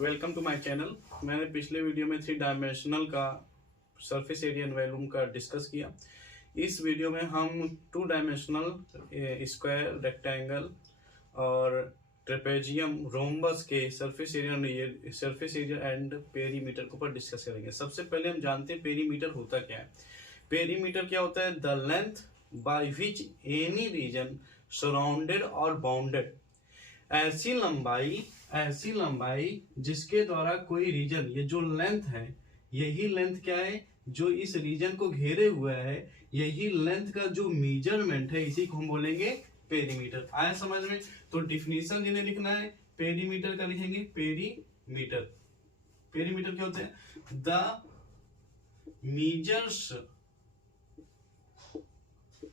Welcome to my channel. मैंने पिछले video में 3 डायमेंशनल का सरफेस एरिया एंड वॉल्यूम का डिस्कस किया। इस वीडियो में हम 2 डायमेंशनल स्क्वायर, रेक्टेंगल और ट्रेपेजियम, रोम्बस के सरफेस एरिया एंड पेरीमीटर के ऊपर डिस्कस करेंगे। सबसे पहले हम जानते हैं पेरीमीटर होता क्या है। पेरीमीटर क्या होता है? The length by which any region surrounded और बाउंडेड, ऐसी लंबाई जिसके द्वारा कोई रीजन, ये जो लेंथ है, यही लेंथ क्या है जो इस रीजन को घेरे हुआ है, यही लेंथ का जो मेजरमेंट है, इसी को हम बोलेंगे पेरीमीटर। आया समझ में? तो डिफिनीशन जिन्हें लिखना है पेरीमीटर का लिखेंगे पेरीमीटर। पेरीमीटर क्या होता है? The measures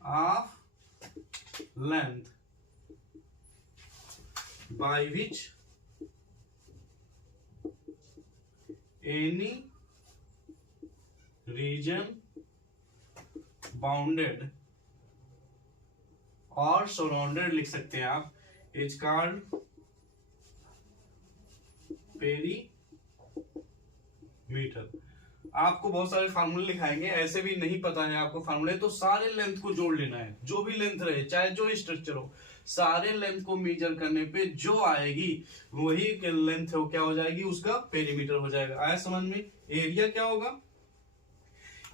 of length by which any region bounded और surrounded लिख सकते हैं आप, is called पेरीमीटर। आपको बहुत सारे फार्मूले लिखाएंगे, ऐसे भी नहीं पता है आपको फार्मूले तो सारे लेंथ को जोड़ लेना है। जो भी लेंथ रहे, चाहे जो स्ट्रक्चर हो, सारे लेंथ को मेजर करने पे जो आएगी वही लेंथ हो क्या हो जाएगी, उसका पेरीमीटर हो जाएगा। आया समझ में? एरिया क्या होगा?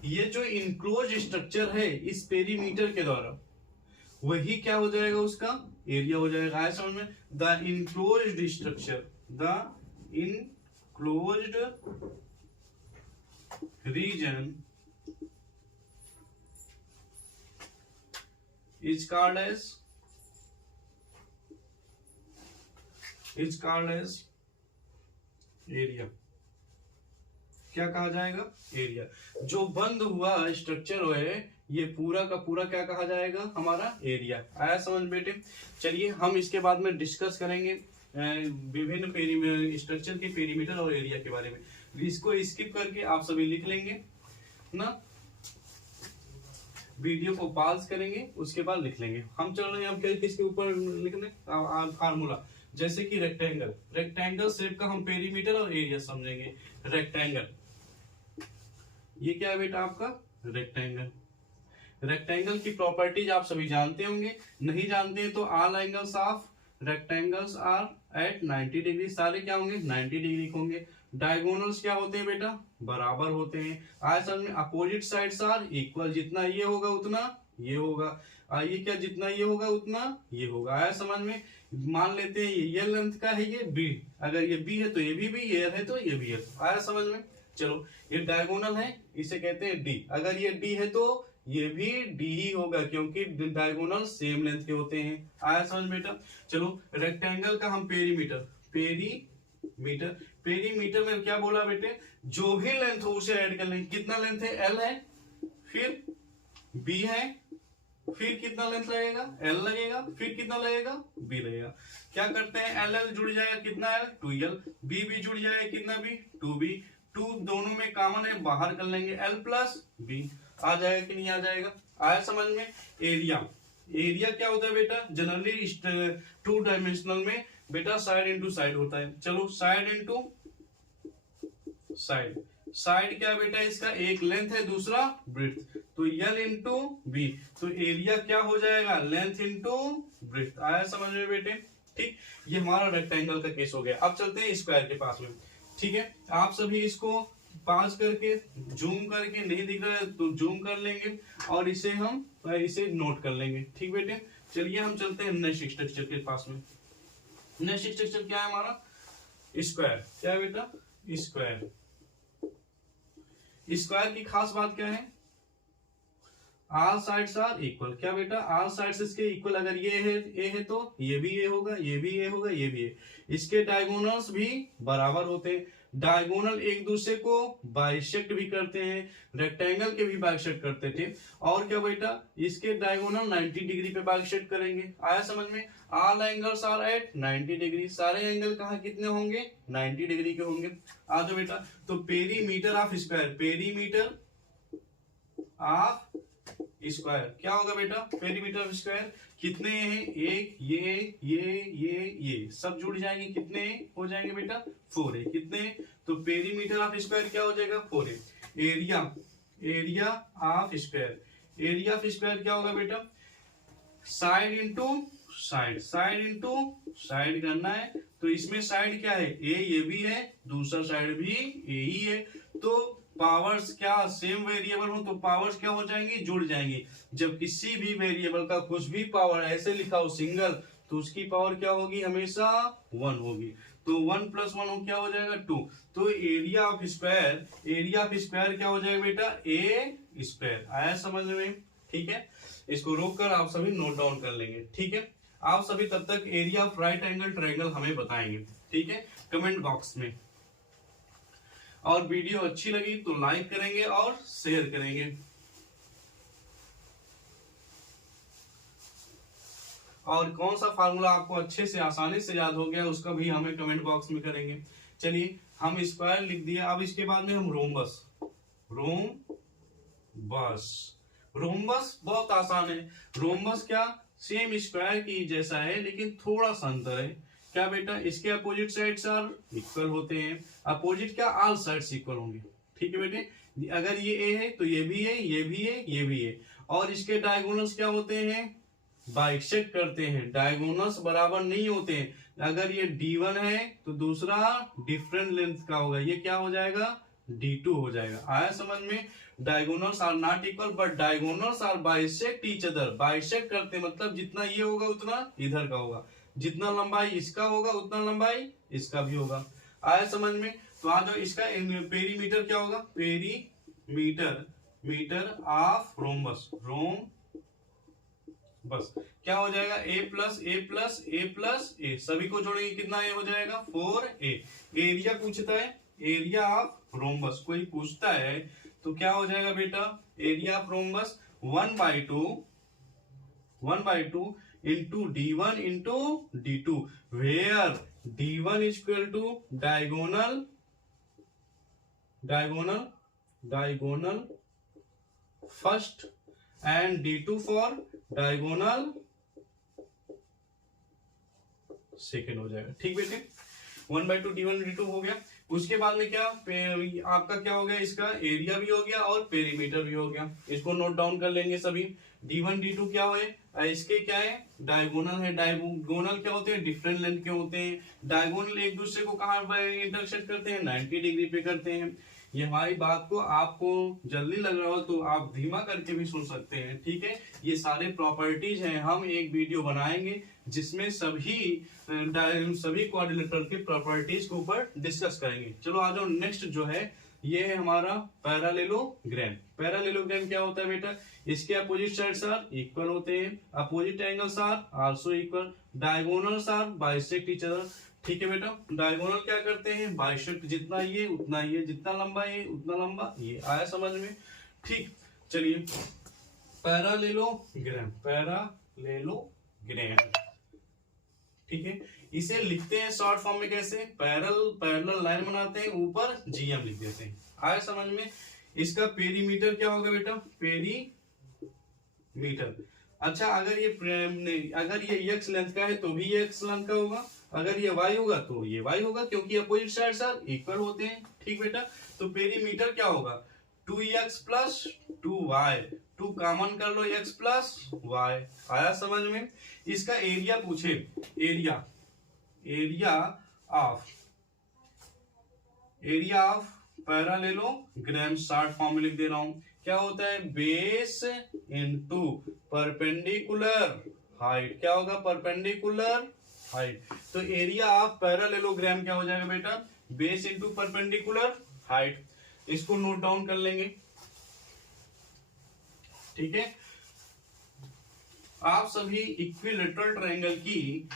ये जो इनक्लोज स्ट्रक्चर है इस पेरीमीटर के द्वारा, वही क्या हो जाएगा, उसका एरिया हो जाएगा। आया समझ में? The enclosed structure, the enclosed region is called as area। क्या कहा जाएगा? एरिया। जो बंद हुआ स्ट्रक्चर है, ये पूरा का पूरा क्या कहा जाएगा? हमारा एरिया। आया समझ बेटे? चलिए हम इसके बाद में डिस्कस करेंगे विभिन्न स्ट्रक्चर के पेरीमीटर और एरिया के बारे में। इसको स्किप करके आप सभी लिख लेंगे ना, वीडियो को पॉज करेंगे, उसके बाद लिख लेंगे। हम चल रहे हैं अब किसके ऊपर लिखने? फार्मूला। जैसे कि रेक्टेंगल शेप का हम पेरीमीटर और एरिया समझेंगे। रेक्टेंगल, ये क्या है बेटा? आपका रेक्टेंगल की प्रॉपर्टीज आप सभी जानते होंगे। नहीं जानते हैं तो all angles of rectangles are at 90 degree. सारे क्या होंगे? 90 डिग्री होंगे। डायगोनल्स क्या होते हैं बेटा? बराबर होते हैं। आज समझ में? Opposite sides are equal. जितना ये होगा उतना ये होगा। ये क्या? जितना ये होगा उतना ये होगा। आया समझ में? मान लेते हैं ये लेंथ का है, ये बी। अगर ये बी है तो ये भी ये है तो ये भी है। आया समझ में? चलो, ये डायगोनल है, इसे कहते हैं डी। अगर ये डी है तो ये भी डी ही होगा, क्योंकि डायगोनल सेम लेंथ के होते हैं। आया समझ बेटा? चलो, रेक्टेंगल का हम पेरीमीटर में क्या बोला बेटे? जो भी लेंथ हो उसे ऐड कर लेंगे। कितना लेंथ है? एल है, फिर बी है, फिर कितना लेंथ लगेगा? एल लगेगा, फिर कितना लगेगा? बी लगेगा। क्या करते हैं? एल जुड़ जाएगा, कितना एल? 2l। बी जुड़ जाएगा, कितना बी? 2b। 2 दोनों में कॉमन है, बाहर कर लेंगे, एल प्लस बी। आ जाएगा कि नहीं आ जाएगा? आया समझ में? एरिया क्या होता है बेटा? जनरली 2 डायमेंशनल में बेटा साइड इंटू साइड होता है। चलो, साइड इंटू साइड। साइड क्या बेटा? इसका एक लेंथ है, दूसरा ब्रेड्थ। तो एल इंटू बी, तो एरिया क्या हो जाएगा? Length into breadth. आया समझ में बेटे? ठीक, ये हमारा रेक्टेंगल का केस हो गया। अब चलते हैं स्क्वायर के पास में। ठीक है, आप सभी इसको पास करके जूम करके, नहीं दिख रहा है तो जूम कर लेंगे और इसे नोट कर लेंगे। ठीक बेटे? चलिए हम चलते हैं नेक्स्ट स्ट्रक्चर के पास में। नेक्स्ट स्ट्रक्चर क्या है हमारा? स्क्वायर। क्या है बेटा? स्क्वायर की खास बात क्या है? All sides are equal. क्या बेटा? ऑल साइड्स इसके इक्वल। अगर ये है ए है तो ये भी ये होगा, ये भी ये होगा, ये भी है। इसके डायगोनल्स भी बराबर होते हैं। डायगोनल एक दूसरे को बाइसेक्ट भी करते हैं, रेक्टेंगल के भी बाइसेक्ट करते थे। और क्या बेटा? इसके डायगोनल 90 डिग्री पे बाइसेक्ट करेंगे। आया समझ में? All angles are at 90 degree. सारे एंगल कहाँ कितने होंगे? 90 डिग्री के होंगे। आ जाओ बेटा, तो perimeter of square, perimeter of square क्या होगा बेटा, पेरीमीटर ऑफ स्क्वायर कितने हैं, एक ये सब जुड़ जाएंगे, कितने हो जाएंगे बेटा, 4a, कितने, तो पेरीमीटर ऑफ स्क्वायर क्या हो जाएगा, 4a। Area of square, area of square क्या होगा बेटा, side into side, side into side करना है, तो इसमें साइड क्या है, ये भी है, दूसरा साइड भी ए ही है, तो पावर्स क्या सेम वेरिएबल हो तो पावर्स क्या हो जाएंगी, जुड़ जाएंगी। जब किसी भी वेरिएबल का कुछ भी पावर ऐसे लिखा हो सिंगल, तो उसकी पावर क्या होगी, हमेशा 1 होगी, तो 1 + 1 क्या हो जाएगा, 2। तो area of square, area of square क्या हो जाएगा बेटा, ए स्क्वायर। आया समझ में, ठीक है, इसको रोक कर आप सभी नोट डाउन कर लेंगे, ठीक है। आप सभी तब तक area of right angle triangle हमें बताएंगे, ठीक है, कमेंट बॉक्स में। और वीडियो अच्छी लगी तो लाइक करेंगे और शेयर करेंगे। और कौन सा फार्मूला आपको अच्छे से आसानी से याद हो गया उसका भी हमें कमेंट बॉक्स में करेंगे। चलिए हम स्क्वायर लिख दिया, अब इसके बाद में हम रोम्बस, रोम्बस बहुत आसान है। रोम्बस क्या, सेम स्क्वायर की जैसा है लेकिन थोड़ा सा अंतर है, क्या बेटा, इसके अपोजिट साइड्स आर इक्वल होते हैं, अपोजिट क्या, ऑल साइड्स इक्वल होंगे, ठीक है बेटे। अगर ये ए है तो ये भी है, ये भी है, ये भी है, और इसके डायगोनल्स क्या होते हैं, बाइसेक्ट करते हैं, डायगोनल्स बराबर नहीं होते हैं। अगर ये D1 है तो दूसरा डिफरेंट लेंथ का होगा, ये क्या हो जाएगा, D2 हो जाएगा। आया समझ में, diagonals are not equal but diagonals are bisect each other, bisect करते मतलब जितना ये होगा उतना इधर का होगा, जितना लंबाई इसका होगा उतना लंबाई इसका भी होगा। आया समझ में, तो आ जाओ, इसका पेरीमीटर क्या होगा, पेरीमीटर, मीटर ऑफ रोम्बस, बस क्या हो जाएगा, a plus A plus A plus A, सभी को जोड़ेंगे कितना ए हो जाएगा, 4a। एरिया पूछता है, एरिया ऑफ रोम्बस कोई पूछता है तो क्या हो जाएगा बेटा, area of rhombus 1/2 into D1 into D2, where D1 equal to diagonal first and D2 for diagonal second हो जाएगा, ठीक बेटे। 1/2 D1 D2 हो गया। उसके बाद में क्या, आपका क्या हो गया, इसका एरिया भी हो गया और पेरीमीटर भी हो गया। इसको नोट डाउन कर लेंगे सभी। D1 D2 क्या है, इसके क्या है, डायगोनल है। डायगोनल क्या होते हैं, डिफरेंट लेंथ के होते हैं। डायगोनल एक दूसरे को कहाँ इंटरसेक्ट करते हैं, 90 डिग्री पे करते हैं। ये हमारी बात को आपको जल्दी लग रहा हो तो आप धीमा करके भी सुन सकते हैं, ठीक है। ये सारे प्रॉपर्टीज हैं, हम एक वीडियो बनाएंगे जिसमें सभी क्वाड्रिलेटरल के प्रॉपर्टीज के ऊपर डिस्कस करेंगे। चलो आ जाओ, नेक्स्ट जो है ये है हमारा पैरालेलोग्राम। पैरालेलोग्राम क्या होता है बेटा, इसके अपोजिट साइड्स आर इक्वल होते हैं, opposite angles are also equal, diagonals are bisect each other, ठीक है बेटा। डायगोनल क्या करते हैं, बाइसेक्ट, जितना ये उतना ये, जितना लंबा ये उतना लंबा ये। आया समझ में, ठीक। चलिए पैरालेलोग्राम, ठीक है। इसे लिखते हैं शॉर्ट फॉर्म में कैसे, पैरेलल लाइन बनाते हैं, ऊपर GM लिख देते हैं। आया समझ में। इसका पेरीमीटर क्या होगा बेटा, पेरीमीटर। अच्छा अगर ये x लेंथ का है तो भी ये x लेंथ का होगा, अगर ये y होगा तो ये y होगा, क्योंकि अपोजिट साइड्स आर इक्वल होते हैं, ठीक बेटा। तो पेरीमीटर क्या होगा, 2x + 2y, 2 कॉमन कर लो, x + y। आया समझ में। इसका एरिया पूछे, area of parallelogram short form में लिख दे रहा हूं, क्या होता है, बेस इनटू परपेंडिकुलर हाइट। क्या होगा, परपेंडिकुलर हाइट। तो एरिया ऑफ पैरालेलोग्राम क्या हो जाएगा बेटा, बेस इनटू परपेंडिकुलर हाइट। इसको नोट डाउन कर लेंगे, ठीक है। आप सभी इक्विलेटरल ट्रायंगल की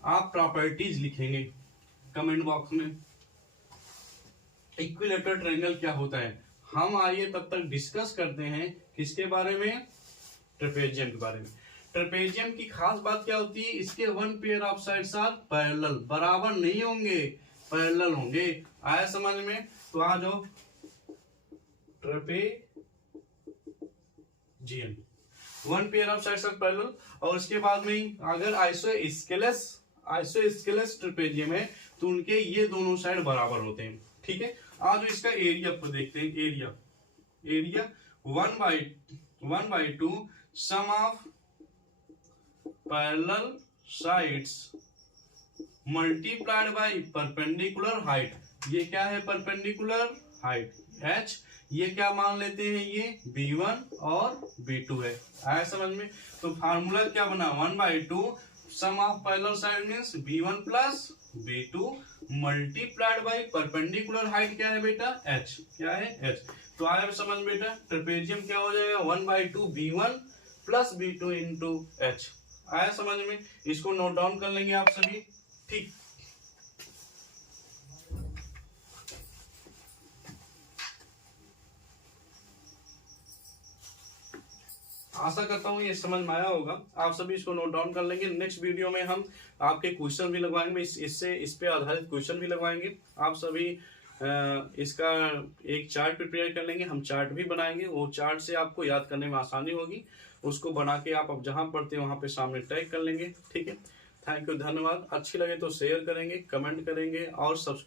आप प्रॉपर्टीज लिखेंगे कमेंट बॉक्स में। इक्विलेटरल ट्रायंगल क्या होता है, हम आइए तब तक डिस्कस करते हैं किसके बारे में, ट्रेपेजियम के बारे में। ट्रेपेजियम की खास बात क्या होती है, इसके 1 pair of sides are parallel, बराबर नहीं होंगे, पैरेलल होंगे। आया समझ में। तो आ जाओ, trapezium GN, one pair of sides are parallel. और इसके बाद में ही अगर आइसोस्केलेस ट्रेपेजियम है तो उनके ये दोनों साइड बराबर होते हैं। ठीक है, आज इसका एरिया को देखते हैं। Area 1/2 sum of parallel sides multiplied by perpendicular height. ये क्या है? Perpendicular height h। ये क्या मान लेते हैं? ये b1 और b2 है। आया समझ में? तो फार्मूला क्या बना? 1/2 sum of parallel side means b1 plus b2 multiplied by perpendicular height क्या है बेटा? h। क्या है? h। तो आया समझ बेटा? ट्रेपेजियम क्या हो जाएगा? 1/2 b1 plus b2 into h। आया समझ में? इसको नोट डाउन कर लेंगे आप सभी। ठीक, आशा करता हूँ ये समझ में आया होगा। आप सभी इसको नोट डाउन कर लेंगे। नेक्स्ट वीडियो में हम आपके क्वेश्चन भी लगवाएंगे, इस पे आधारित क्वेश्चन भी लगवाएंगे। आप सभी इसका एक चार्ट प्रिपेयर कर लेंगे, हम चार्ट भी बनाएंगे। वो चार्ट से आपको याद करने में आसानी होगी। उसको बना के आप अब जहां पढ़ते हैं वहां पे सामने टैग कर लेंगे। ठीक है, थैंक यू, धन्यवाद। अच्छी लगे तो शेयर करेंगे, कमेंट करेंगे और सब्सक्राइब